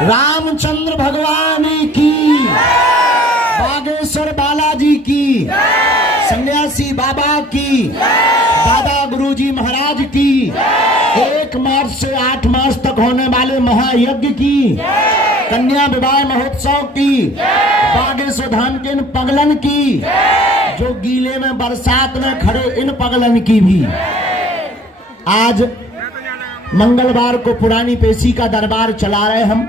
रामचंद्र भगवान की, बागेश्वर बालाजी की, सन्यासी बाबा की, दादा गुरुजी महाराज की, 1 मार्च से 8 मार्च तक होने वाले महायज्ञ की, कन्या विवाह महोत्सव की, बागेश्वर धाम के इन पगलन की, जो गीले में बरसात में खड़े इन पगलन की भी। आज मंगलवार को पुरानी पेशी का दरबार चला रहे हम,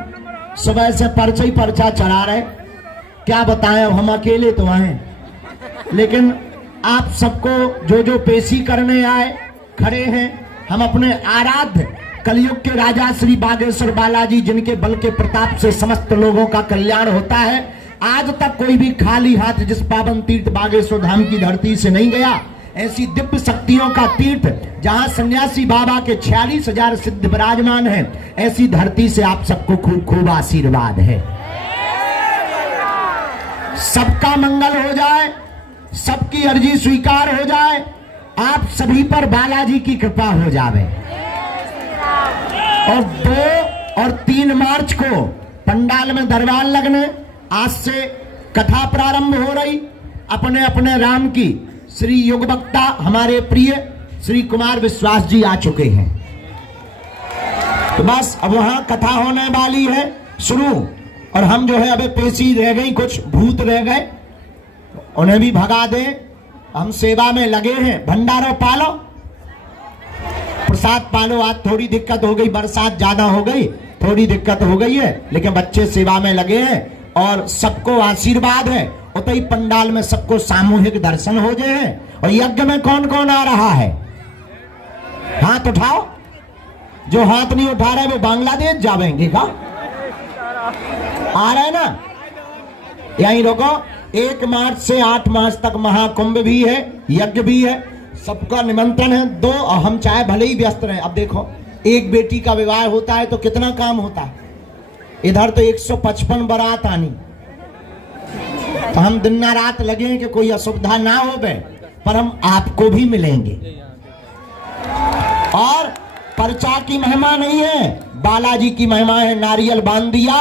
सुबह से पर्चा ही पर्चा चढ़ा रहे। क्या बताएं, हम अकेले तो आए, लेकिन आप सबको जो जो पेशी करने आए खड़े हैं, हम अपने आराध्य कलयुग के राजा श्री बागेश्वर बालाजी, जिनके बल के प्रताप से समस्त लोगों का कल्याण होता है, आज तक कोई भी खाली हाथ जिस पावन तीर्थ बागेश्वर धाम की धरती से नहीं गया। ऐसी दिव्य शक्तियों का तीर्थ जहां सन्यासी बाबा के 46,000 सिद्ध विराजमान हैं, ऐसी धरती से आप सबको खूब खूब आशीर्वाद है। सबका मंगल हो जाए, सबकी अर्जी स्वीकार हो जाए, आप सभी पर बालाजी की कृपा हो जावे। और 2 और 3 मार्च को पंडाल में दरबार लगने, आज से कथा प्रारंभ हो रही। अपने अपने राम की श्री युग वक्ता हमारे प्रिय श्री कुमार विश्वास जी आ चुके हैं, तो बस अब वहां कथा होने वाली है शुरू। और हम जो है अबे पेशी रह गई, कुछ भूत रह गए, उन्हें भी भगा दें। हम सेवा में लगे हैं। भंडारा पालो, प्रसाद पालो। आज थोड़ी दिक्कत हो गई, बरसात ज्यादा हो गई, थोड़ी दिक्कत हो गई है, लेकिन बच्चे सेवा में लगे हैं और सबको आशीर्वाद है। उतई पंडाल में सबको सामूहिक दर्शन हो जाए हैं। और यज्ञ में कौन कौन आ रहा है, हाथ उठाओ। जो हाथ नहीं उठा रहे वो बांग्लादेश जावेंगे का? आ रहे ना? यहीं रुको। 1 मार्च से 8 मार्च तक महाकुंभ भी है, यज्ञ भी है, सबका निमंत्रण है। 2 और हम चाहे भले ही व्यस्त रहे। अब देखो, एक बेटी का विवाह होता है तो कितना काम होता है। इधर तो 155 बारात आनी, तो हम दिन ना रात लगे कि कोई असुविधा ना हो गए, पर हम आपको भी मिलेंगे। और पर्चा की महिमा नहीं है, बालाजी की महिमा है। नारियल बांध दिया,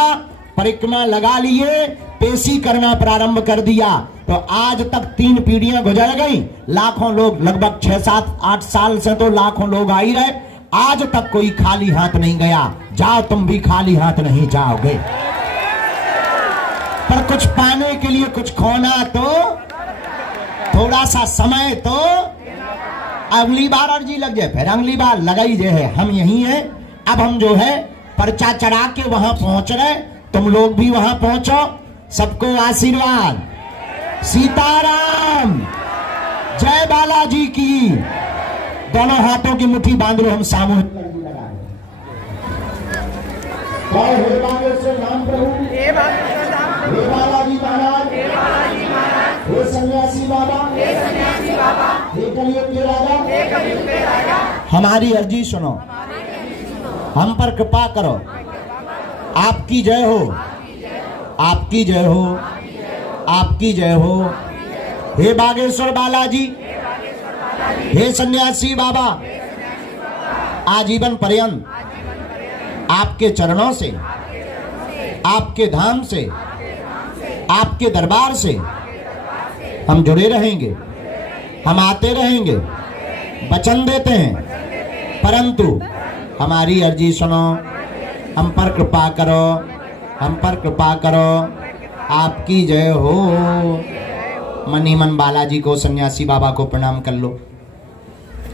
परिक्रमा लगा लिए, पेशी करना प्रारंभ कर दिया। तो आज तक 3 पीढ़ियां गुजर गई, लाखों लोग, लगभग 6, 7, 8 साल से तो लाखों लोग आ ही रहे। आज तक कोई खाली हाथ नहीं गया। जाओ, तुम भी खाली हाथ नहीं जाओगे, पर कुछ पाने के लिए कुछ खोना तो, थोड़ा सा समय तो। अगली बार अर्जी लग जाए, फिर अगली बार लगाई जे है। हम यही हैं। अब हम जो है पर्चा चढ़ा के वहां पहुंच रहे, तुम लोग भी वहां पहुंचो। सबको आशीर्वाद। सीताराम, जय बालाजी की। दोनों हाथों की मुट्ठी बांध लो, हम सामूहिक नाम प्रभु, हे बालाजी महाराज, हे सन्यासी बाबा, हे कलयुग के राजा, हमारी अर्जी सुनो, हम पर कृपा करो। आपकी जय हो, आपकी जय हो, आपकी जय हो। हे बागेश्वर बालाजी, हे सन्यासी बाबा, आजीवन पर्यंत आपके चरणों से, आपके धाम से, आपके दरबार से हम जुड़े रहेंगे, हम आते रहेंगे, वचन देते हैं। परंतु हमारी अर्जी सुनो, हम पर कृपा करो, हम पर कृपा करो। आपकी जय हो। मनी मन बालाजी को, सन्यासी बाबा को प्रणाम कर लो।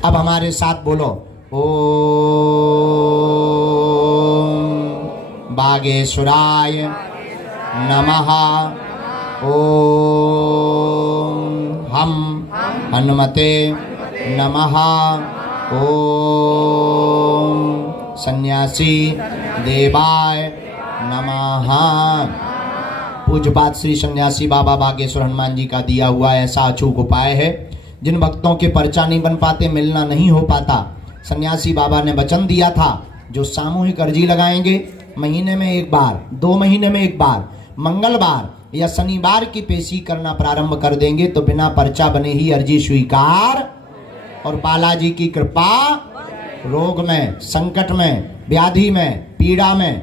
अब हमारे साथ बोलो, ओम बागेश्वराय नमः। ओम हम हनुमते नमः। ओम सन्यासी देवाय नमः। पूज्यपाद श्री सन्यासी बाबा बागेश्वर हनुमान जी का दिया हुआ ऐसा अचूक उपाय है, जिन भक्तों के पर्चा नहीं बन पाते, मिलना नहीं हो पाता, सन्यासी बाबा ने वचन दिया था जो सामूहिक अर्जी लगाएंगे, महीने में 1 बार, 2 महीने में 1 बार, मंगलवार या शनिवार की पेशी करना प्रारंभ कर देंगे तो बिना पर्चा बने ही अर्जी स्वीकार। और बालाजी की कृपा, रोग में, संकट में, व्याधि में, पीड़ा में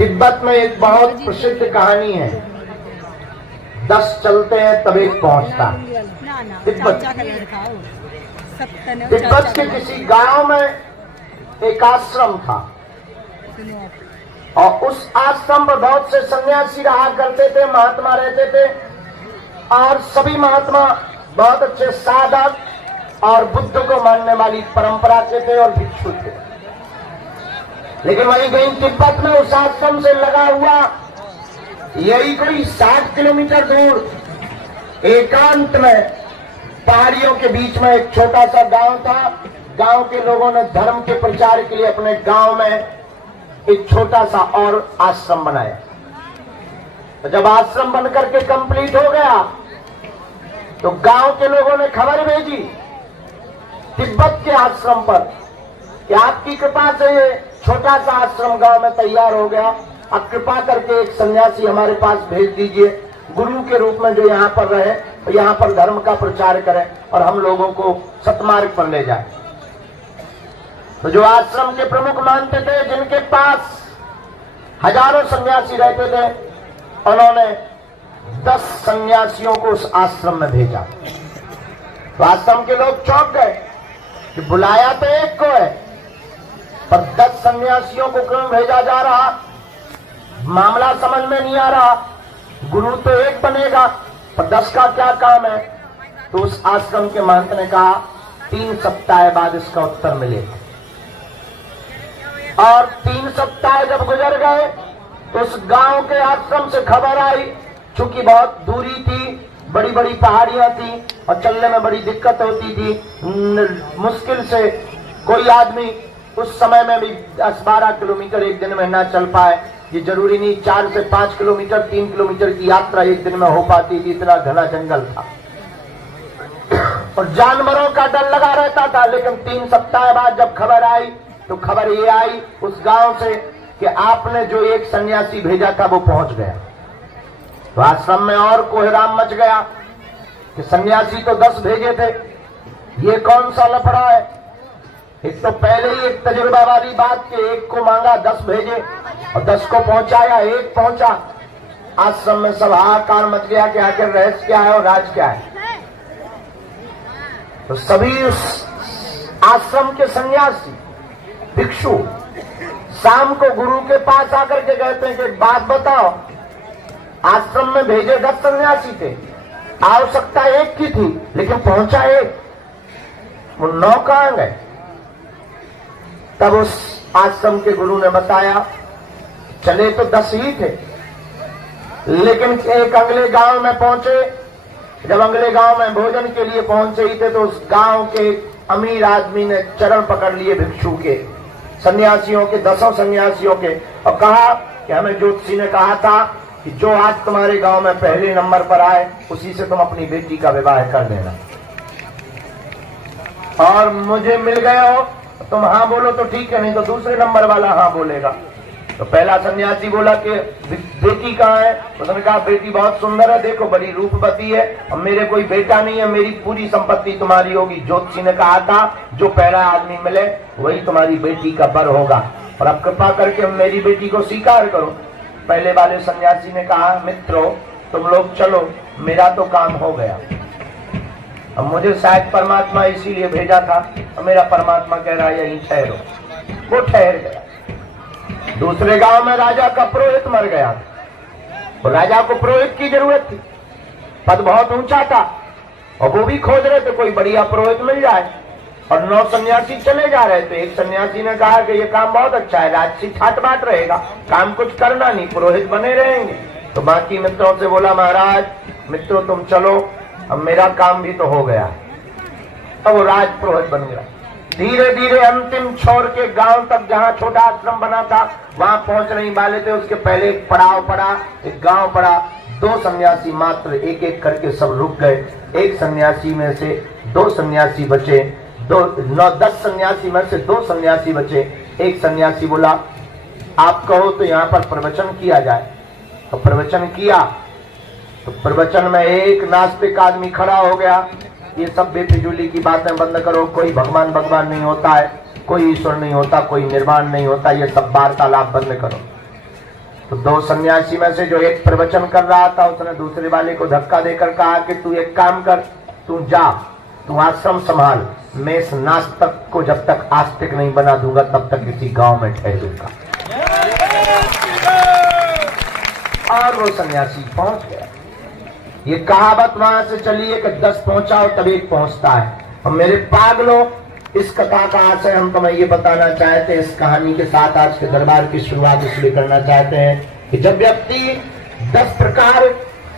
तिब्बत में एक बहुत प्रसिद्ध कहानी है, 10 चलते हैं तब एक पहुंचता। तिब्बत के किसी गांव में एक आश्रम था और उस आश्रम पर बहुत से सन्यासी रहा करते थे, महात्मा रहते थे और सभी महात्मा बहुत अच्छे साधक और बुद्ध को मानने वाली परंपरा के थे और भिक्षु थे। लेकिन वहीं कहीं तिब्बत में उस आश्रम से लगा हुआ यही कोई 60 किलोमीटर दूर एकांत में पहाड़ियों के बीच में एक छोटा सा गांव था। गांव के लोगों ने धर्म के प्रचार के लिए अपने गांव में एक छोटा सा और आश्रम बनाया। तो जब आश्रम बनकर के कंप्लीट हो गया तो गांव के लोगों ने खबर भेजी तिब्बत के आश्रम पर कि आपकी कृपा से ये छोटा सा आश्रम गांव में तैयार हो गया, आप कृपा करके एक सन्यासी हमारे पास भेज दीजिए, गुरु के रूप में जो यहाँ पर रहे, तो यहाँ पर धर्म का प्रचार करे और हम लोगों को सतमार्ग पर ले जाए। तो जो आश्रम के प्रमुख मानते थे, जिनके पास हजारों सन्यासी रहते थे, उन्होंने 10 सन्यासियों को उस आश्रम में भेजा। तो आश्रम के लोग चौंक गए कि बुलाया तो एक को है पर 10 सन्यासियों को क्यों भेजा जा रहा, मामला समझ में नहीं आ रहा। गुरु तो एक बनेगा पर 10 का क्या काम है। तो उस आश्रम के महंत ने कहा 3 सप्ताह बाद इसका उत्तर मिलेगा। और 3 सप्ताह जब गुजर गए तो उस गांव के आश्रम से खबर आई, चूंकि बहुत दूरी थी, बड़ी बड़ी पहाड़ियां थी और चलने में बड़ी दिक्कत होती थी, मुश्किल से कोई आदमी उस समय में भी 10-12 किलोमीटर एक दिन में ना चल पाए। ये जरूरी नहीं 4 से 5 किलोमीटर 3 किलोमीटर की यात्रा एक दिन में हो पाती थी, इतना घना जंगल था और जानवरों का डर लगा रहता था। लेकिन 3 सप्ताह बाद जब खबर आई तो खबर ये आई उस गांव से कि आपने जो एक सन्यासी भेजा था वो पहुंच गया। तो आश्रम में और कोहराम मच गया कि सन्यासी तो 10 भेजे थे, ये कौन सा लफड़ा है। एक तो पहले ही एक तजुर्बा वाली बात कि एक को मांगा 10 भेजे और 10 को पहुंचाया, एक पहुंचा। आश्रम में सब हाहाकार मच गया कि आखिर रहस्य क्या है और राज क्या है। तो सभी उस आश्रम के सन्यासी भिक्षु शाम को गुरु के पास आकर के कहते हैं कि बात बताओ, आश्रम में भेजे 10 सन्यासी थे, आवश्यकता एक की थी लेकिन पहुंचा एक, वो 9 कहां गए। तब उस आश्रम के गुरु ने बताया चले तो 10 ही थे, लेकिन एक अगले गांव में पहुंचे। जब अगले गांव में भोजन के लिए पहुंचे ही थे तो उस गांव के अमीर आदमी ने चरण पकड़ लिए भिक्षु के, सन्यासियों के, 10 सन्यासियों के, और कहा कि हमें ज्योतिषी ने कहा था कि जो आज तुम्हारे गांव में पहले नंबर पर आए उसी से तुम अपनी बेटी का विवाह कर देना, और मुझे मिल गए हो, तुम हाँ बोलो तो ठीक है, नहीं तो दूसरे नंबर वाला हाँ बोलेगा। तो पहला सन्यासी बोला कि बेटी कहाँ है। उसने कहा बेटी बहुत सुंदर है, देखो बड़ी रूपवती है, और मेरे कोई बेटा नहीं है, मेरी पूरी संपत्ति तुम्हारी होगी। ज्योतिषी ने कहा था जो पहला आदमी मिले वही तुम्हारी बेटी का वर होगा, और अब कृपा करके मेरी बेटी को स्वीकार करो। पहले वाले सन्यासी ने कहा मित्रों तुम लोग चलो, मेरा तो काम हो गया, अब मुझे शायद परमात्मा इसीलिए भेजा था, और मेरा परमात्मा कह रहा है यहीं ठहरो। वो ठहर गया। दूसरे गांव में राजा का पुरोहित मर गया, तो राजा को पुरोहित की जरूरत थी, पद बहुत ऊंचा था और वो भी खोज रहे थे कोई बढ़िया पुरोहित मिल जाए, और 9 सन्यासी चले जा रहे थे। एक सन्यासी ने कहा कि ये काम बहुत अच्छा है, राजसी ठाट बाट रहेगा, काम कुछ करना नहीं, पुरोहित बने रहेंगे। तो बाकी मित्रों से बोला महाराज मित्रों तुम चलो, अब मेरा काम भी तो हो गया। अब वो राज पुरोहित बन गया। धीरे धीरे अंतिम छोर के गांव तक जहां छोटा आश्रम बना था वहां पहुंच नहीं वाले थे, उसके पहले एक पड़ाव पड़ा, एक गांव पड़ा। 2 सन्यासी मात्र एक एक करके सब रुक गए। एक सन्यासी में से 2 सन्यासी बचे, 10 सन्यासी में से 2 सन्यासी बचे। एक सन्यासी बोला आप कहो तो यहाँ पर प्रवचन किया जाए। तो प्रवचन किया तो प्रवचन में एक नास्तिक आदमी खड़ा हो गया, ये सब बेफिजूली की बातें बंद करो, कोई भगवान भगवान नहीं होता है, कोई ईश्वर नहीं होता, कोई निर्वाण नहीं होता, ये सब वार्तालाप बंद करो। तो दो सन्यासी में से जो एक प्रवचन कर रहा था, उसने दूसरे वाले को धक्का देकर कहा कि तू एक काम कर, तू जा, तू आश्रम संभाल, मैं इस नास्तिक को जब तक आस्तिक नहीं बना दूंगा तब तक किसी गांव में ठहरूंगा। और वो सन्यासी पहुंच गया। ये कहावत वहां से चली है कि 10 पहुंचाओ तब एक पहुंचता है। और मेरे पागलों, इस कथा का आशय हम तुम्हें ये बताना चाहते हैं, इस कहानी के साथ आज के दरबार की शुरुआत इसलिए करना चाहते हैं कि जब व्यक्ति 10 प्रकार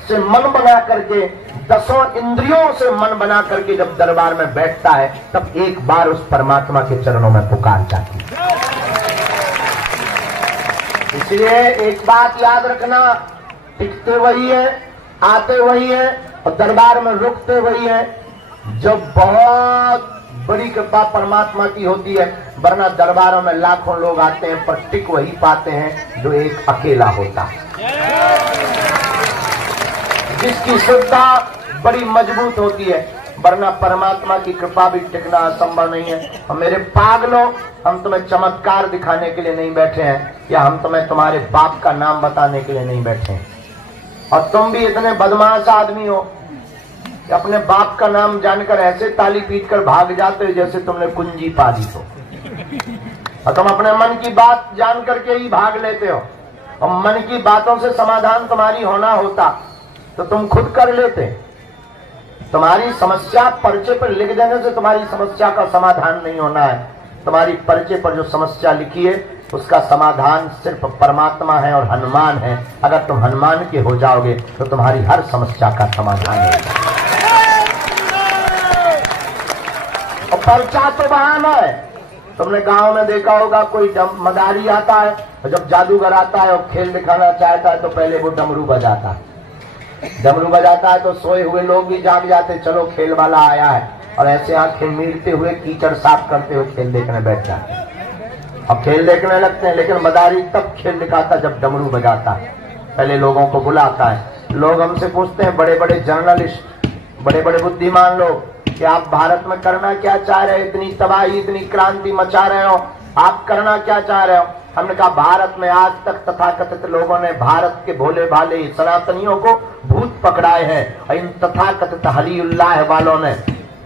से मन बना करके, 10 इंद्रियों से मन बना करके जब दरबार में बैठता है, तब एक बार उस परमात्मा के चरणों में पुकार जाती है। इसलिए एक बात याद रखना, टिकते वही है, आते वही है और दरबार में रुकते वही है। जब बहुत बड़ी कृपा परमात्मा की होती है, वरना दरबारों में लाखों लोग आते हैं पर टिक वही पाते हैं जो एक अकेला होता है, जिसकी श्रद्धा बड़ी मजबूत होती है। वरना परमात्मा की कृपा भी टिकना असंभव नहीं है। और मेरे पागलों, हम तुम्हें चमत्कार दिखाने के लिए नहीं बैठे हैं, या हम तुम्हें तुम्हारे बाप का नाम बताने के लिए नहीं बैठे हैं। और तुम भी इतने बदमाश आदमी हो कि अपने बाप का नाम जानकर ऐसे ताली पीट कर भाग जाते हो जैसे तुमने कुंजी पाली हो। और तुम अपने मन की बात जान करके ही भाग लेते हो। और मन की बातों से समाधान तुम्हारी होना होता तो तुम खुद कर लेते। तुम्हारी समस्या पर्चे पर लिख देने से तुम्हारी समस्या का समाधान नहीं होना है। तुम्हारी पर्चे पर जो समस्या लिखी है उसका समाधान सिर्फ परमात्मा है और हनुमान है। अगर तुम हनुमान के हो जाओगे तो तुम्हारी हर समस्या का समाधान होगा। और पर्चा तो बहाना है। तुमने गांव में देखा होगा, कोई मदारी आता है और जब जादूगर आता है और खेल दिखाना चाहता है तो पहले वो डमरू बजाता है। डमरू बजाता है तो सोए हुए लोग भी जाग जाते, चलो खेल वाला आया है, और ऐसे आंखें मीरते हुए कीचड़ साफ करते हुए खेल देखने बैठ जाते। अब खेल देखने लगते हैं, लेकिन मदारी तब खेल दिखाता जब डमरू बजाता है। पहले लोगों को बुलाता है, लोग हमसे पूछते हैं, बड़े बड़े जर्नलिस्ट, बड़े बड़े बुद्धिमान लोग, कि आप भारत में करना क्या चाह रहे हो? इतनी तबाही, इतनी क्रांति मचा रहे हो, आप करना क्या चाह रहे हो? हमने कहा, भारत में आज तक तथाकथित लोगों ने भारत के भोले भाले सनातनियों को भूत पकड़ाए हैं, और इन तथाकथित हलीउल्लाह वालों ने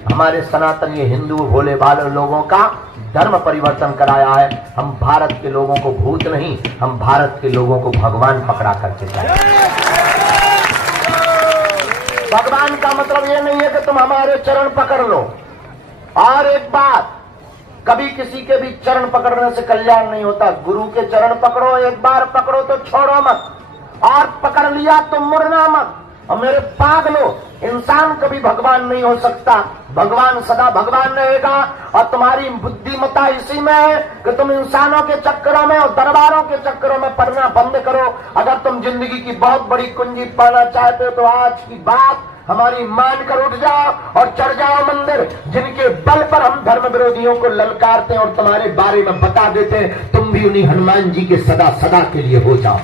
हमारे सनातनी हिंदू भोले भाले लोगों का धर्म परिवर्तन कराया है। हम भारत के लोगों को भूत नहीं, हम भारत के लोगों को भगवान पकड़ा करके जाए। भगवान का मतलब ये नहीं है कि तुम हमारे चरण पकड़ लो। और एक बात, कभी किसी के भी चरण पकड़ने से कल्याण नहीं होता। गुरु के चरण पकड़ो, एक बार पकड़ो तो छोड़ो मत, और पकड़ लिया तो मुड़ना मत। और मेरे पागलों, इंसान कभी भगवान नहीं हो सकता, भगवान सदा भगवान रहेगा। और तुम्हारी बुद्धिमत्ता इसी में है कि तुम इंसानों के चक्करों में और दरबारों के चक्करों में पड़ना बंद करो। अगर तुम जिंदगी की बहुत बड़ी कुंजी पाना चाहते हो तो आज की बात हमारी मान कर उठ जाओ और चढ़ जाओ मंदिर, जिनके बल पर हम धर्म विरोधियों को ललकारते हैं और तुम्हारे बारे में बता देते हैं। तुम भी उन्हीं हनुमान जी के सदा सदा के लिए हो जाओ।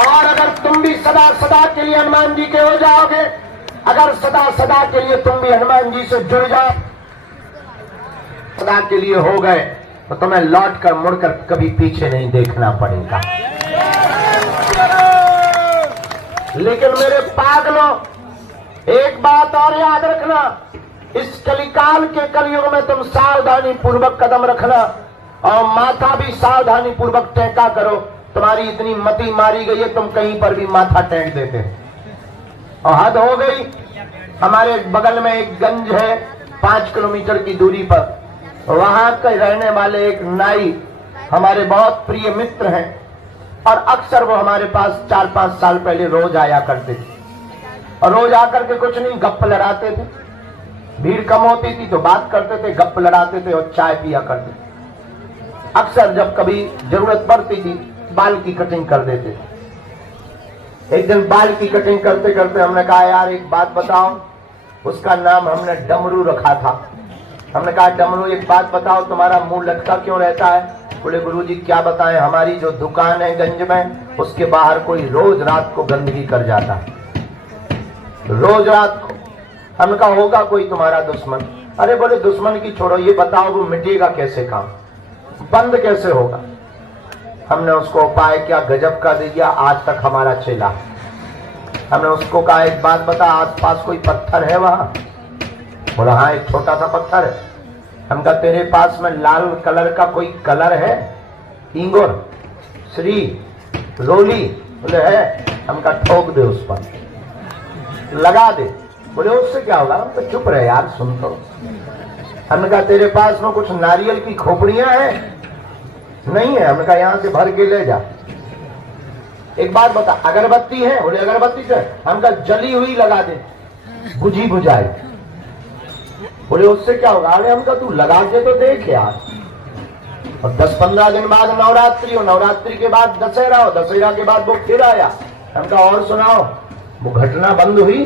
और अगर तुम भी सदा सदा के लिए हनुमान जी के हो जाओगे, अगर सदा सदा के लिए तुम भी हनुमान जी से जुड़ जाओ, सदा के लिए हो गए, तो तुम्हें लौट कर मुड़कर कभी पीछे नहीं देखना पड़ेगा। लेकिन मेरे पागलों, एक बात और याद रखना, इस कलिकाल के कलयुग में तुम सावधानी पूर्वक कदम रखना और माथा भी सावधानी पूर्वक टेका करो। तुम्हारी इतनी मति मारी गई है, तुम कहीं पर भी माथा टेक देते और हद हो गई। हमारे बगल में एक गंज है 5 किलोमीटर की दूरी पर, वहां के रहने वाले एक नाई हमारे बहुत प्रिय मित्र हैं, और अक्सर वो हमारे पास 4-5 साल पहले रोज आया करते थे। और रोज आकर के कुछ नहीं, गप्प लड़ाते थे। भीड़ कम होती थी तो बात करते थे, गप्प लड़ाते थे और चाय पिया करते थे। अक्सर जब कभी जरूरत पड़ती थी, बाल की कटिंग कर देते थे। एक दिन बाल की कटिंग करते करते हमने कहा, यार एक बात बताओ। उसका नाम हमने डमरू रखा था। हमने कहा, डमरू एक बात बताओ, तुम्हारा मुंह लटका क्यों रहता है? बोले, गुरुजी क्या बताएं, हमारी जो दुकान है गंज में, उसके बाहर कोई रोज रात को गंदगी कर जाता है, रोज रात को। हमने कहा, होगा कोई तुम्हारा दुश्मन? अरे बोले, दुश्मन की छोड़ो, ये बताओ वो मिटेगा कैसे काम? बंद कैसे होगा? हमने उसको उपाय क्या गजब का दे दिया, आज तक हमारा चेला। हमने उसको कहा एक बात बता, आसपास कोई पत्थर है वहां? बोला हाँ एक छोटा सा पत्थर है। हम कहा तेरे पास में लाल कलर का कोई कलर है? इंगोर, श्री, रोली? बोले है। हम कहा ठोक दे उस पर, लगा दे। बोले उससे क्या होगा? हम तो चुप रहे यार, सुन तो। हमने कहा तेरे पास में कुछ नारियल की खोपड़ियां हैं? नहीं है। हमने कहा यहां से भर के ले जा। एक बात बता, अगरबत्ती है? बोले अगरबत्ती से। हम कहा जली हुई लगा दे, बुझी बुझाई। बोले उससे क्या होगा? अरे हम कहा तू लगा के तो देख यार। और 10-15 दिन बाद नवरात्रि हो, नवरात्रि के बाद दशहरा हो, दशहरा के बाद वो फिर आया। हम कहा और सुनाओ, वो घटना बंद हुई?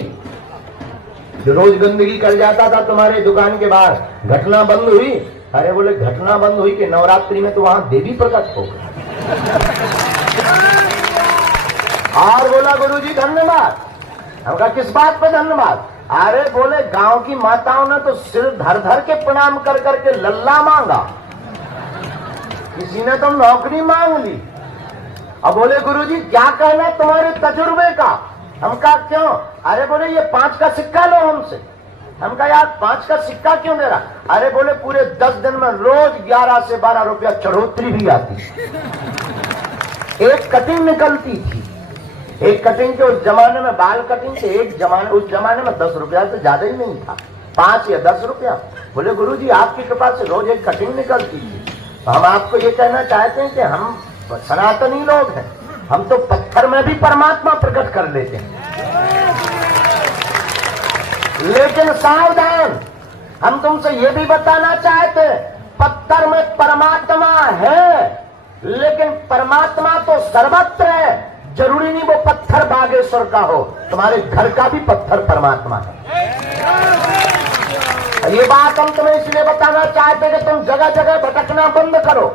जो रोज गंदगी कर जाता था तुम्हारे दुकान के बाहर, घटना बंद हुई? अरे बोले घटना बंद हुई कि नवरात्रि में तो वहां देवी प्रकट हो गई। और बोला गुरुजी धन्यवाद। हम कहा किस बात पे धन्यवाद? अरे बोले गांव की माताओं ने तो सिर धर धर के प्रणाम कर करके लल्ला मांगा, किसी ने तो नौकरी मांग ली। अब बोले गुरुजी क्या कहना तुम्हारे तजुर्बे का? हम कहा क्यों? अरे बोले ये 5 का सिक्का लो हमसे। हम कहा यार 5 का सिक्का क्यों दे रहा? अरे बोले पूरे 10 दिन में रोज 11 से 12 रुपया चढ़ोतरी भी आती, एक कटिंग निकलती थी। एक कटिंग के उस जमाने में, बाल कटिंग के उस जमाने में 10 रुपया से ज्यादा ही नहीं था, 5 या 10 रुपया। बोले गुरुजी आपकी कृपा से रोज एक कटिंग निकलती थी। तो हम आपको ये कहना चाहते हैं कि हम सनातनी लोग हैं, हम तो पत्थर में भी परमात्मा प्रकट कर लेते हैं। लेकिन सावधान, हम तुमसे ये भी बताना चाहते हैं, पत्थर में परमात्मा है, लेकिन परमात्मा तो सर्वत्र है। जरूरी नहीं वो पत्थर बागेश्वर का हो, तुम्हारे घर का भी पत्थर परमात्मा है। ये बात हम तुम्हें इसलिए बताना चाहते हैं कि तुम जगह जगह भटकना बंद करो,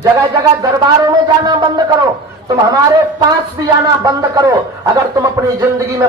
जगह जगह दरबारों में जाना बंद करो, तुम हमारे पास भी आना बंद करो। अगर तुम अपनी जिंदगी में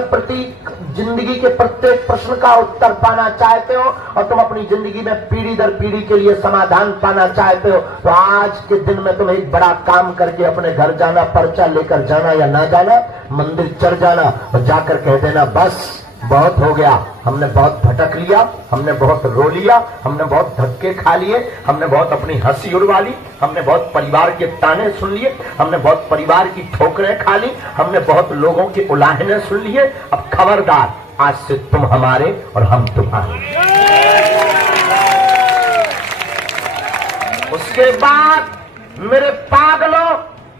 जिंदगी के प्रत्येक प्रश्न का उत्तर पाना चाहते हो और तुम अपनी जिंदगी में पीढ़ी दर पीढ़ी के लिए समाधान पाना चाहते हो, तो आज के दिन में तुम एक बड़ा काम करके अपने घर जाना, पर्चा लेकर जाना या ना जाना, मंदिर चढ़ जाना और जाकर कह देना बस बहुत हो गया, हमने बहुत भटक लिया, हमने बहुत रो लिया, हमने बहुत धक्के खा लिए, हमने बहुत अपनी हंसी उड़वा ली, हमने बहुत परिवार के ताने सुन लिए, हमने बहुत परिवार की ठोकरें खा ली, हमने बहुत लोगों के उलाहने सुन लिए। अब खबरदार, आज से तुम हमारे और हम तुम्हारे। उसके बाद मेरे पागलों,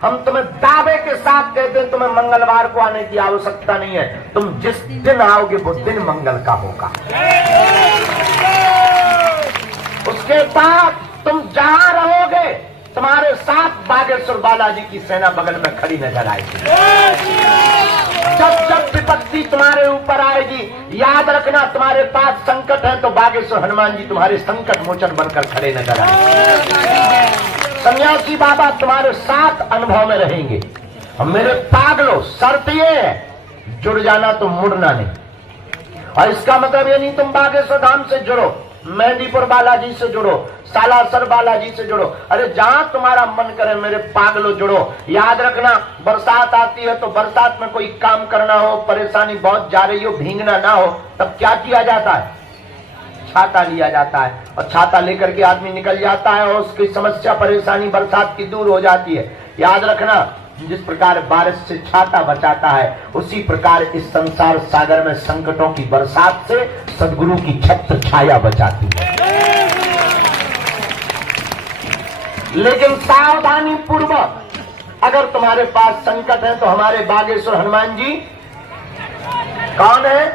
हम तुम्हें दावे के साथ कहते हैं तुम्हें मंगलवार को आने की आवश्यकता नहीं है, तुम जिस दिन आओगे वो दिन मंगल का होगा। उसके बाद तुम जहां रहोगे तुम्हारे साथ बागेश्वर बालाजी की सेना बगल में खड़ी नजर आएगी। जब जब विपत्ति तुम्हारे ऊपर आएगी, याद रखना तुम्हारे पास संकट है तो बागेश्वर हनुमान जी तुम्हारे संकट मोचन बनकर खड़े नजर आएंगे। सन्यासी बाबा तुम्हारे साथ अनुभव में रहेंगे। और मेरे पागलों, शर्त ये है जुड़ जाना तो मुड़ना नहीं। और इसका मतलब ये नहीं तुम बागेश्वर धाम से जुड़ो, मेहंदीपुर बालाजी से जुड़ो, सालासर बालाजी से जुड़ो, अरे जहां तुम्हारा मन करे मेरे पागलों जुड़ो। याद रखना, बरसात आती है तो बरसात में कोई काम करना हो, परेशानी बहुत जा रही हो, भीगना ना हो, तब क्या किया जाता है? छाता लिया जाता है और छाता लेकर के आदमी निकल जाता है और उसकी समस्या परेशानी बरसात की दूर हो जाती है। याद रखना, जिस प्रकार बारिश से छाता बचाता है, उसी प्रकार इस संसार सागर में संकटों की बरसात से सद्गुरु की छत्र छाया बचाती है। लेकिन सावधानी पूर्वक, अगर तुम्हारे पास संकट है तो हमारे बागेश्वर हनुमान जी कौन है?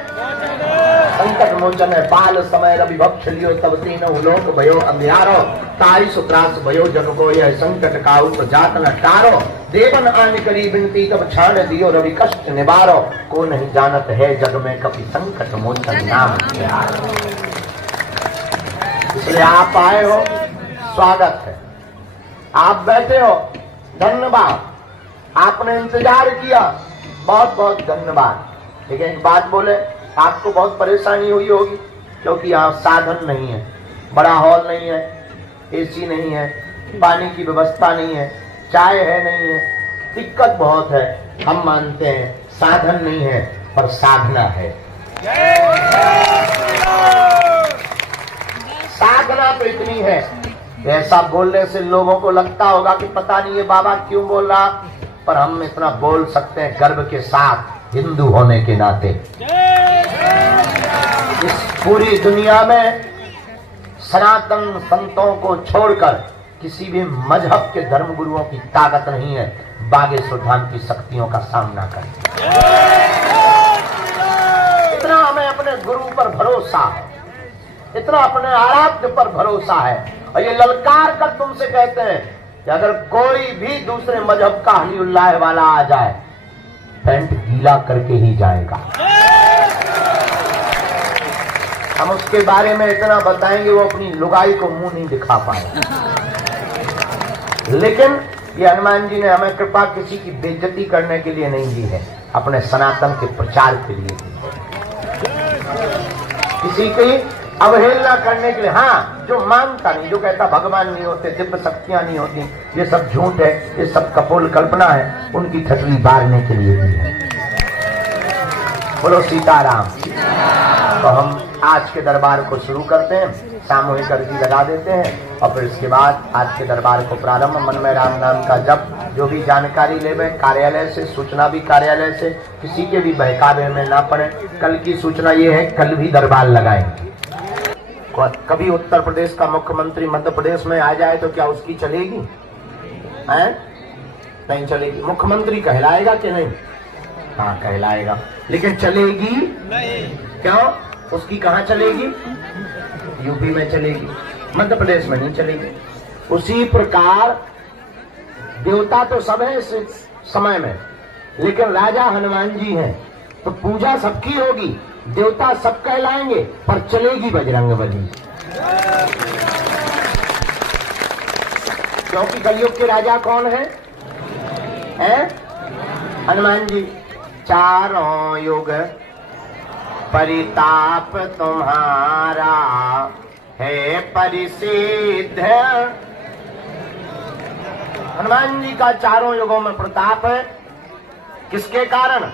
संकट मोचन है। बाल समय रविभक्ष लियो तब तीनों लोक भयो अंधियारो, ताई सुत्रास भयो जग को यह संकट काउ तो जात न टारो, देवन आन करी बिनती तब छाड़ दियो रवि कष्ट निवारो, को नहीं जानत है जग में कभी संकट मोचन नाम प्यारो। इसलिए आप आए हो, स्वागत है। आप बैठे हो, धन्यवाद। आपने इंतजार किया, बहुत बहुत धन्यवाद। लेकिन एक बात बोले, आपको बहुत परेशानी हुई होगी क्योंकि यहाँ साधन नहीं है, बड़ा हॉल नहीं है, एसी नहीं है, पानी की व्यवस्था नहीं है, चाय है नहीं है, दिक्कत बहुत है। हम मानते हैं साधन नहीं है पर साधना है। साधना तो इतनी है, ऐसा बोलने से लोगों को लगता होगा कि पता नहीं ये बाबा क्यों बोल रहा, पर हम इतना बोल सकते हैं गर्व के साथ हिंदू होने के नाते। इस पूरी दुनिया में सनातन संतों को छोड़कर किसी भी मजहब के धर्म गुरुओं की ताकत नहीं है बागेश्वर धाम की शक्तियों का सामना करने। इतना हमें अपने गुरु पर भरोसा है, इतना अपने आराध्य पर भरोसा है। और ये ललकार कर तुमसे कहते हैं कि अगर कोई भी दूसरे मजहब का हलीउल्लाह वाला आ जाए, पैंट गीला करके ही जाएगा। हम उसके बारे में इतना बताएंगे वो अपनी लुगाई को मुंह नहीं दिखा पाएगा। लेकिन ये हनुमान जी ने हमें कृपा किसी की बेइज्जती करने के लिए नहीं दी है, अपने सनातन के प्रचार के लिए दी है, किसी की अवहेलना करने के लिए। हाँ, जो मानता नहीं, जो कहता भगवान नहीं होते, दिव्य शक्तियां नहीं होती, ये सब झूठ है, ये सब कपोल कल्पना है, उनकी ठटली बारने के लिए दी है। बोलो सीताराम। तो हम आज के दरबार को शुरू करते हैं, सामूहिक अर्जी लगा देते हैं और फिर इसके बाद आज के दरबार को प्रारंभ। मन में राम नाम का जप, जो भी जानकारी लेवे कार्यालय से, सूचना भी कार्यालय से, किसी के भी बहकावे में ना पड़े। कल की सूचना ये है, कल भी दरबार लगाएंगे। कभी उत्तर प्रदेश का मुख्यमंत्री मध्य प्रदेश में आ जाए तो क्या उसकी चलेगी? हैं? नहीं चलेगी। मुख्यमंत्री कहलाएगा कि नहीं? हाँ कहलाएगा, लेकिन चलेगी नहीं। क्यों? उसकी कहाँ चलेगी? यूपी में चलेगी, मध्य प्रदेश में नहीं चलेगी। उसी प्रकार देवता तो सब है इस समय में, लेकिन राजा हनुमान जी हैं, तो पूजा सबकी होगी, देवता सब कहलाएंगे, पर चलेगी बजरंगबली। क्योंकि कलयुग के राजा कौन है? हनुमान जी। चारों युग परिताप तुम्हारा है परिसिद्ध। हनुमान जी का चारों युगों में प्रताप है। किसके कारण?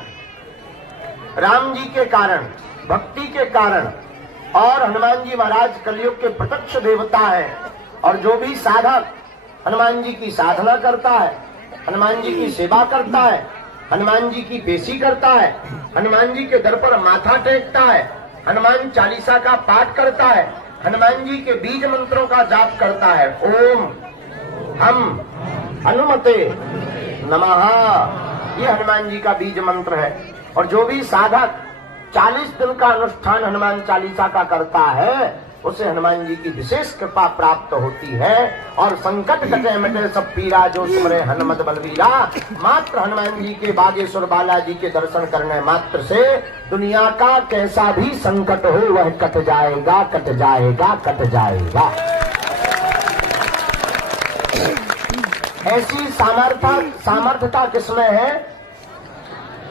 राम जी के कारण, भक्ति के कारण। और हनुमान जी महाराज कलयुग के प्रत्यक्ष देवता है। और जो भी साधक हनुमान जी की साधना करता है, हनुमान जी की सेवा करता है, हनुमान जी की पेशी करता है, हनुमान जी के दर पर माथा टेकता है, हनुमान चालीसा का पाठ करता है, हनुमान जी के बीज मंत्रों का जाप करता है, ओम हम हनुमते नमः, ये हनुमान जी का बीज मंत्र है। और जो भी साधक 40 दिन का अनुष्ठान हनुमान चालीसा का करता है, उसे हनुमान जी की विशेष कृपा प्राप्त होती है। और संकट कटे मिटे सब पीरा, जो सुमरे हनुमत बलवीरा। मात्र हनुमान जी के बागेश्वर बालाजी के दर्शन करने मात्र से दुनिया का कैसा भी संकट हो वह कट जाएगा, कट जाएगा, कट जाएगा। ऐसी सामर्थ्यता किसमें है?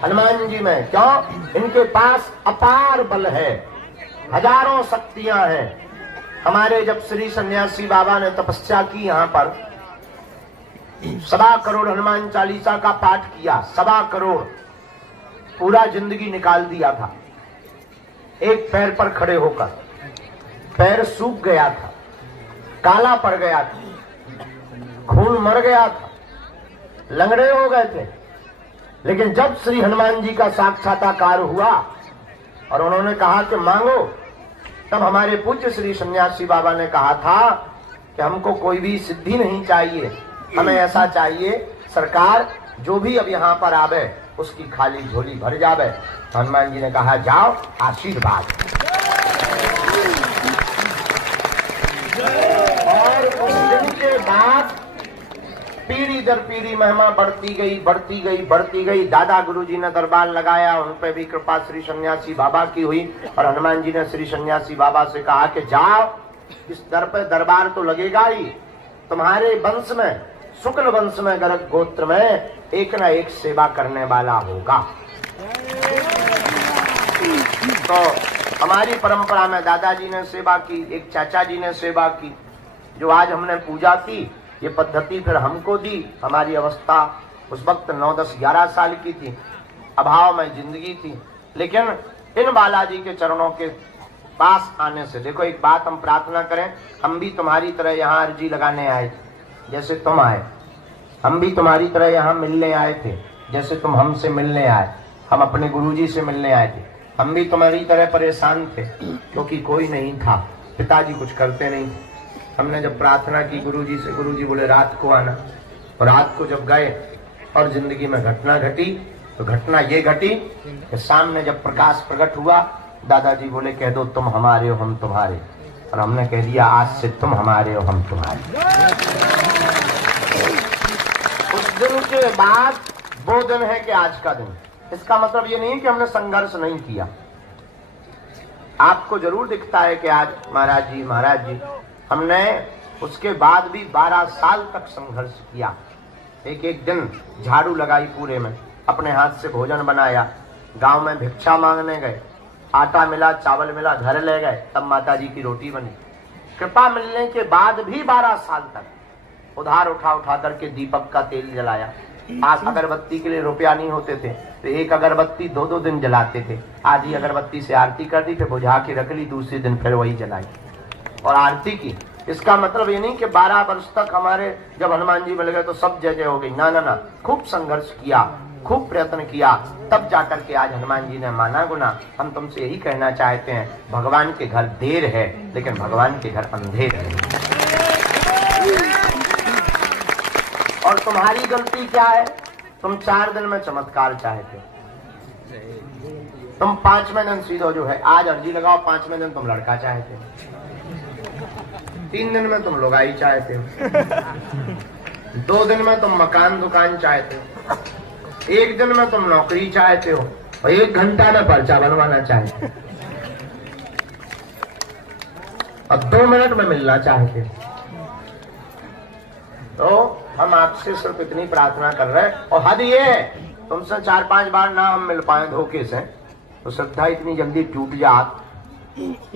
हनुमान जी में। क्यों? इनके पास अपार बल है, हजारों शक्तियां हैं। हमारे जब श्री सन्यासी बाबा ने तपस्या की यहाँ पर, 1.25 करोड़ हनुमान चालीसा का पाठ किया, 1.25 करोड़, पूरा जिंदगी निकाल दिया था एक पैर पर खड़े होकर। पैर सूख गया था, काला पड़ गया था, खून मर गया था, लंगड़े हो गए थे। लेकिन जब श्री हनुमान जी का साक्षात्कार हुआ और उन्होंने कहा कि मांगो, तब हमारे पूज्य श्री सन्यासी बाबा ने कहा था कि हमको कोई भी सिद्धि नहीं चाहिए, हमें ऐसा चाहिए सरकार जो भी अब यहाँ पर आवे उसकी खाली झोली भर जावे। हनुमान जी ने कहा जाओ, आशीर्वाद। और उस दिन के बाद पीढ़ी दर पीढ़ी महिमा बढ़ती गई, बढ़ती गई, बढ़ती गई। दादा गुरुजी ने दरबार लगाया, उन पे भी कृपा श्री सन्यासी बाबा की हुई। और हनुमान जी ने श्री सन्यासी बाबा से कहा कि जाओ, इस दर पे दरबार तो लगेगा ही, तुम्हारे वंश में, शुक्ल वंश में, गर्ग गोत्र में एक ना एक सेवा करने वाला होगा। तो हमारी परंपरा में दादाजी ने सेवा की, एक चाचा जी ने सेवा की। जो आज हमने पूजा की ये पद्धति फिर हमको दी। हमारी अवस्था उस वक्त 9, 10, 11 साल की थी, अभाव में जिंदगी थी। लेकिन इन बालाजी के चरणों के पास आने से, देखो एक बात हम प्रार्थना करें, हम भी तुम्हारी तरह यहाँ अर्जी लगाने आए थे जैसे तुम आए, हम भी तुम्हारी तरह यहाँ मिलने आए थे जैसे तुम हमसे मिलने आए। हम अपने गुरुजी से मिलने आए थे, हम भी तुम्हारी तरह परेशान थे क्योंकि कोई नहीं था, पिताजी कुछ करते नहीं थे। हमने जब प्रार्थना की गुरुजी से, गुरुजी बोले रात को आना, और रात को जब गए और जिंदगी में घटना घटी, तो घटना ये घटी कि सामने जब प्रकाश प्रकट हुआ, दादाजी बोले कह दो तुम हमारे हो हम तुम्हारे, और हमने कह दिया आज से तुम हमारे हो हम तुम्हारे। उस दिन के बाद वो दिन है कि आज का दिन। इसका मतलब ये नहीं कि हमने संघर्ष नहीं किया। आपको जरूर दिखता है कि आज महाराज जी हमने उसके बाद भी 12 साल तक संघर्ष किया। एक एक दिन झाड़ू लगाई पूरे में, अपने हाथ से भोजन बनाया, गांव में भिक्षा मांगने गए, आटा मिला, चावल मिला, घर ले गए, तब माता जी की रोटी बनी। कृपा मिलने के बाद भी 12 साल तक उधार उठा करके दीपक का तेल जलाया। आज अगरबत्ती के लिए रुपया नहीं होते थे तो एक अगरबत्ती 2-2 दिन जलाते थे। आधी अगरबत्ती से आरती कर दी, फिर बुझा के रख ली, दूसरे दिन फिर वही जलाई और आरती की। इसका मतलब ये नहीं कि 12 वर्ष तक हमारे जब हनुमान जी मिल गए तो सब जय जय हो गई, ना ना ना। खूब संघर्ष किया, खूब प्रयत्न किया, तब जाकर के आज हनुमान जी ने माना गुना। हम तुमसे यही कहना चाहते हैं, भगवान के घर देर है लेकिन भगवान के घर अंधेर है। और तुम्हारी गलती क्या है? तुम 4 दिन में चमत्कार चाहते, तुम 5वें दिन सीधो जो है आज अर्जी लगाओ, 5वें दिन तुम लड़का चाहते, 3 दिन में तुम लुगाई चाहते हो, 2 दिन में तुम मकान दुकान चाहते हो, 1 दिन में तुम नौकरी चाहते हो, और 1 घंटा में पर्चा बनवाना चाहते हो, और 2 मिनट में मिलना चाहते हो। तो हम आपसे सिर्फ इतनी प्रार्थना कर रहे हैं, और हद ये है तुमसे 4-5 बार ना हम मिल पाए धोखे से तो श्रद्धा इतनी जल्दी टूट जात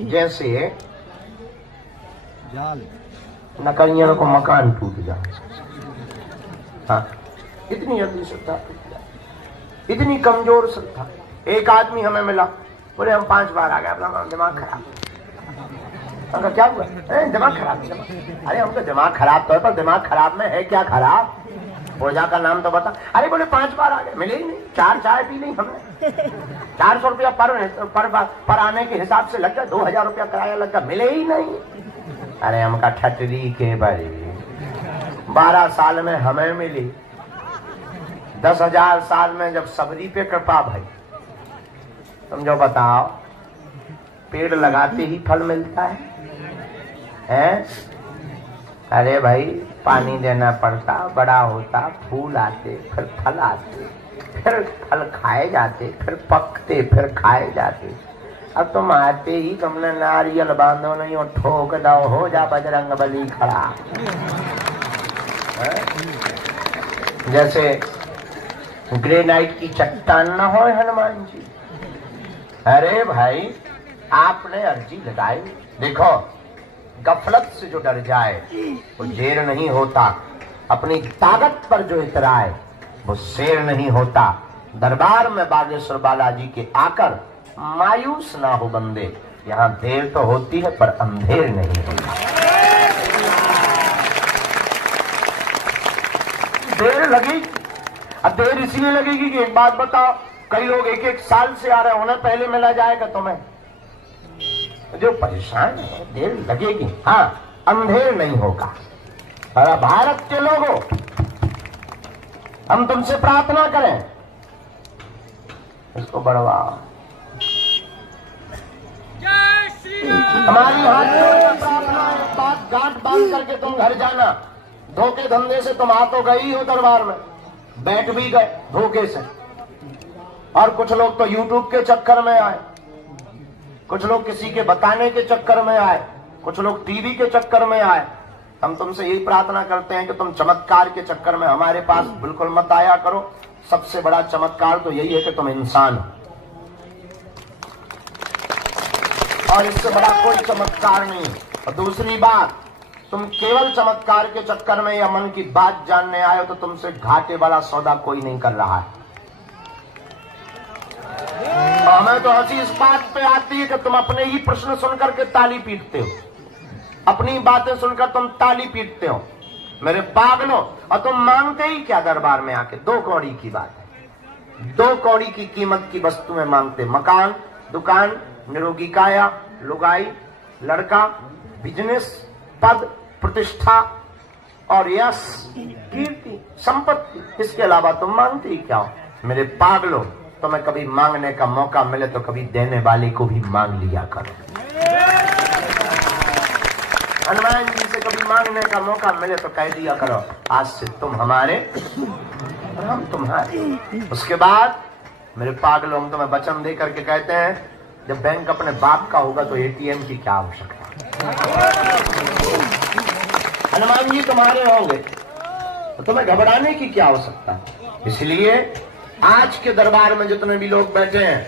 जैसे नकरियों को मकान टूट जाए। हाँ, इतनी जल्दी श्रद्धा टूट जाए, इतनी कमजोर श्रद्धा। एक आदमी हमें मिला, बोले हम 5 बार आ गए, अपना दिमाग खराब। हमका क्या हुआ? दिमाग खराब। अरे हमको दिमाग खराब तो है, पर दिमाग खराब में है क्या खराब? पूजा का नाम तो बता। अरे बोले 5 बार आ गए, मिले ही नहीं। 4 चाय पी ली हमने, 400 रुपया पर आने के हिसाब से लग गया, 2000 रुपया किराया लग गया, मिले ही नहीं। अरे हमका ठटरी के बड़ी 12 साल में हमें मिली, 10,000 साल में जब सबरी पे कृपा भाई। तुम जो बताओ, पेड़ लगाते ही फल मिलता है? अरे भाई पानी देना पड़ता, बड़ा होता, फूल आते, फिर फल आते, फिर फल खाए जाते, फिर पकते, फिर खाए जाते। अब तुम आते ही तुमने नारियल बांधो नहीं और ठोक दो, हो जा बजरंग बली खड़ा। जैसे ग्रेनाइट की चट्टान ना हो हनुमान जी। अरे भाई आपने अर्जी लगाई, देखो गफलत से जो डर जाए वो जेर नहीं होता, अपनी ताकत पर जो इतराए वो शेर नहीं होता। दरबार में बागेश्वर बालाजी के आकर मायूस ना हो बंदे, यहाँ देर तो होती है पर अंधेर नहीं होता। देर लगेगी, अब देर इसलिए लगेगी कि एक बात बताओ, कई लोग 1-1 साल से आ रहे हैं, उन्हें पहले मिला जाएगा तुम्हें। जो परेशान है देर लगेगी, हाँ अंधेर नहीं होगा। अरे भारत के लोगों, हम तुमसे प्रार्थना करें, इसको बढ़वाओ। हमारी हाथ जोड़कर प्रार्थना है, बात गांठ बांध करके तुम घर जाना। धोखे धंधे से तुम आ तो गई हो दरबार में, बैठ भी गए धोखे से। और कुछ लोग तो YouTube के चक्कर में आए, कुछ लोग किसी के बताने के चक्कर में आए, कुछ लोग टीवी के चक्कर में आए। हम तुमसे यही प्रार्थना करते हैं कि तुम चमत्कार के चक्कर में हमारे पास बिल्कुल मत आया करो। सबसे बड़ा चमत्कार तो यही है कि तुम इंसान हो, और इससे बड़ा कोई चमत्कार नहीं। और दूसरी बात, तुम केवल चमत्कार के चक्कर में या मन की बात जानने आए हो तो तुमसे घाटे वाला सौदा कोई नहीं कर रहा है। हमें तो हंसी इस बात पे आती है कि तुम अपने ही प्रश्न सुनकर के ताली पीटते हो, अपनी बातें सुनकर तुम ताली पीटते हो मेरे पागलों, और तुम मांगते ही क्या दरबार में आके? 2 कौड़ी की बात है, 2 कौड़ी की कीमत की वस्तुएं मांगते। मकान, दुकान, निरोगी काया, लुगाई, लड़का, बिजनेस, पद, प्रतिष्ठा और यश, कीर्ति, संपत्ति, इसके अलावा तुम मांगते ही क्या हो मेरे पागलों? तुम्हें कभी मांगने का मौका मिले तो कभी देने वाले को भी मांग लिया करो। हनुमान जी से कभी मांगने का मौका मिले तो कह दिया करो आज से तुम हमारे और हम तुम्हारे। उसके बाद मेरे पागलों, हम तुम्हें वचन दे करके कहते हैं जब बैंक अपने बाप का होगा तो एटीएम की क्या आवश्यकता? हनुमान जी तुम्हारे होंगे तो तुम्हें घबराने की क्या आवश्यकता? इसलिए आज के दरबार में जितने भी लोग बैठे हैं,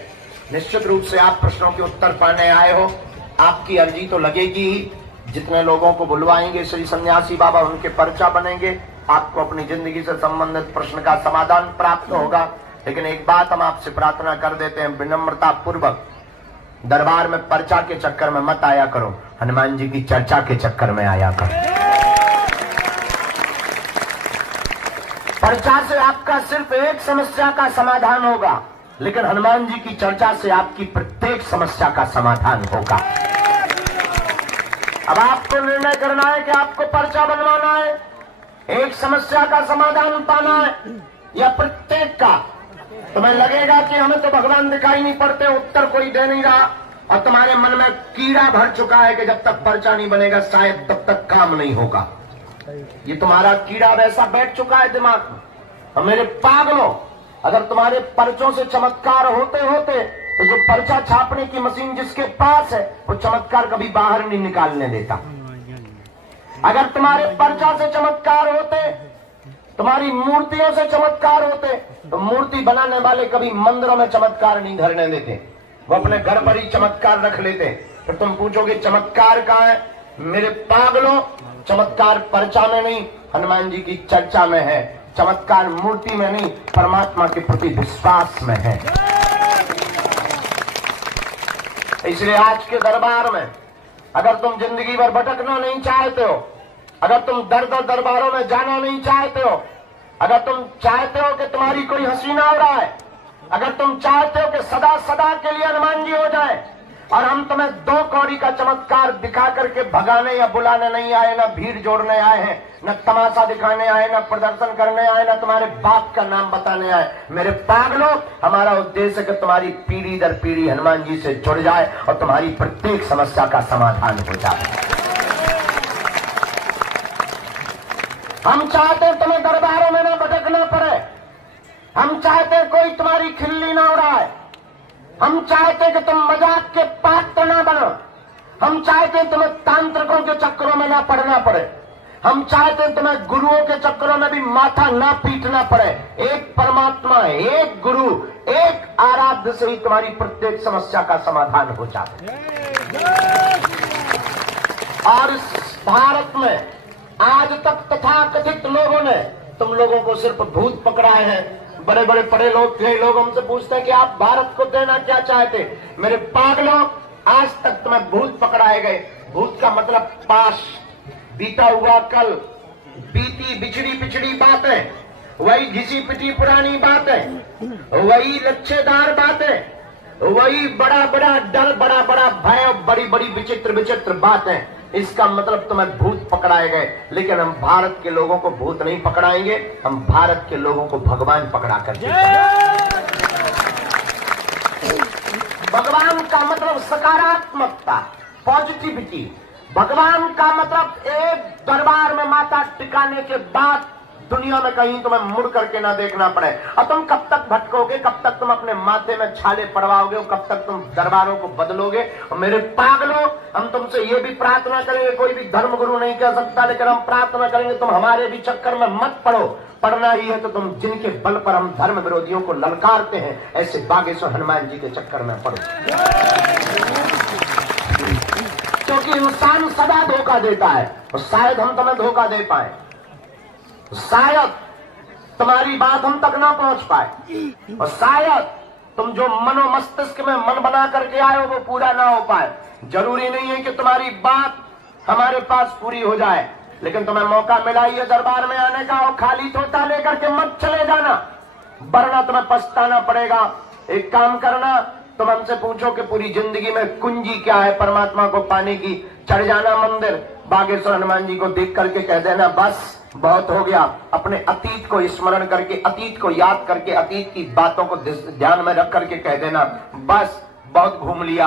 निश्चित रूप से आप प्रश्नों के उत्तर पाने आए हो, आपकी अर्जी तो लगेगी ही। जितने लोगों को बुलवाएंगे श्री सन्यासी बाबा, उनके पर्चा बनेंगे, आपको अपनी जिंदगी से संबंधित प्रश्न का समाधान प्राप्त होगा। लेकिन एक बात हम आपसे प्रार्थना कर देते हैं, विनम्रता पूर्वक दरबार में पर्चा के चक्कर में मत आया करो, हनुमान जी की चर्चा के चक्कर में आया करो। पर्चा से आपका सिर्फ एक समस्या का समाधान होगा, लेकिन हनुमान जी की चर्चा से आपकी प्रत्येक समस्या का समाधान होगा। अब आपको निर्णय करना है कि आपको पर्चा बनवाना है, एक समस्या का समाधान पाना है या प्रत्येक का। तुम्हें लगेगा कि हमें तो भगवान दिखाई नहीं पड़ते, उत्तर कोई दे नहीं रहा, और तुम्हारे मन में कीड़ा भर चुका है कि जब तक पर्चा नहीं बनेगा शायद तब तक काम नहीं होगा। ये तुम्हारा कीड़ा वैसा बैठ चुका है दिमाग में। और मेरे पागलों, अगर तुम्हारे पर्चों से चमत्कार होते होते तो जो पर्चा छापने की मशीन जिसके पास है वो चमत्कार कभी बाहर नहीं निकालने देता। अगर तुम्हारे पर्चा से चमत्कार होते, तुम्हारी मूर्तियों से चमत्कार होते, तो मूर्ति बनाने वाले कभी मंदिरों में चमत्कार नहीं धरने देते, वो अपने घर पर ही चमत्कार रख लेते। फिर तुम पूछोगे चमत्कार कहाँ है? मेरे पागलों, चमत्कार पर्चा में नहीं, हनुमान जी की चर्चा में है। चमत्कार मूर्ति में नहीं, परमात्मा के प्रति विश्वास में है। इसलिए आज के दरबार में अगर तुम जिंदगी भर भटकना नहीं चाहते हो, अगर तुम दर दर दरबारों में जाना नहीं चाहते हो, अगर तुम चाहते हो कि तुम्हारी कोई हंसी ना हो रहा है, अगर तुम चाहते हो कि सदा सदा के लिए हनुमान जी हो जाए, और हम तुम्हें 2 कौड़ी का चमत्कार दिखा करके भगाने या बुलाने नहीं आए, ना भीड़ जोड़ने आए हैं, न तमाशा दिखाने आए, न प्रदर्शन करने आए, न तुम्हारे बाप का नाम बताने आए। मेरे पागलों, हमारा उद्देश्य है कि तुम्हारी पीढ़ी दर पीढ़ी हनुमान जी से जुड़ जाए और तुम्हारी प्रत्येक समस्या का समाधान हो जाए। हम चाहते हैं तुम्हें दरबारों में ना भटकना पड़े, हम चाहते हैं कोई तुम्हारी खिल्ली ना उड़ाए, हम चाहते हैं कि तुम मजाक के पात्र ना बनो, हम चाहते हैं तुम्हें तांत्रिकों के चक्करों में ना पड़ना पड़े, हम चाहते हैं तुम्हें गुरुओं के चक्करों में भी माथा ना पीटना पड़े। एक परमात्मा है, एक गुरु, एक आराध्य से ही तुम्हारी प्रत्येक समस्या का समाधान हो जाता है। और इस भारत में आज तक तथाकथित लोगों ने तुम लोगों को सिर्फ भूत पकड़ाए हैं। बड़े बड़े पढ़े लोग हमसे पूछते हैं कि आप भारत को देना क्या चाहते? मेरे पागलों, आज तक तुम्हें भूत पकड़ाए गए। भूत का मतलब पास, बीता हुआ कल, बीती बिछड़ी पिछड़ी बातें, वही घिसी पिटी पुरानी बातें, वही लच्छेदार बातें, वही बड़ा बड़ा डर, बड़ा बड़ा भय, बड़ी बड़ी विचित्र विचित्र बातें। इसका मतलब तुम्हें भूत पकड़ाए गए। लेकिन हम भारत के लोगों को भूत नहीं पकड़ाएंगे, हम भारत के लोगों को भगवान पकड़ा करके। भगवान का मतलब सकारात्मकता, पॉजिटिविटी। भगवान का मतलब एक दरबार में माथा टिकाने के बाद दुनिया में कहीं तुम्हें मुड़ करके ना देखना पड़े। और तुम कब तक भटकोगे, कब तक तुम अपने माथे में छाले पड़वाओगे, कब तक तुम दरबारों को बदलोगे? और मेरे पागलों, हम तुमसे ये भी प्रार्थना करेंगे, कोई भी धर्म गुरु नहीं कह सकता, लेकिन हम प्रार्थना करेंगे तुम हमारे भी चक्कर में मत पड़ो। पढ़ना ही है तो तुम जिनके बल पर हम धर्म विरोधियों को ललकारते हैं, ऐसे बागेश्वर हनुमान जी के चक्कर में पड़ो। क्योंकि इंसान सदा धोखा देता है और शायद हम तुम्हें धोखा दे पाए, शायद तुम्हारी बात हम तक ना पहुंच पाए और शायद तुम जो मनो मस्तिष्क में मन बना करके आए हो वो पूरा ना हो पाए। जरूरी नहीं है कि तुम्हारी बात हमारे पास पूरी हो जाए, लेकिन तुम्हें मौका मिला ही है दरबार में आने का और खाली तोता लेकर के मत चले जाना, वरना तुम्हें पछताना पड़ेगा। एक काम करना, तुम हमसे पूछो कि पूरी जिंदगी में कुंजी क्या है परमात्मा को पाने की, चढ़ जाना मंदिर, बागेश्वर हनुमान जी को देख करके कह देना बस बहुत हो गया। अपने अतीत को स्मरण करके, अतीत को याद करके, अतीत की बातों को ध्यान में रख करके कह देना बस बहुत घूम लिया।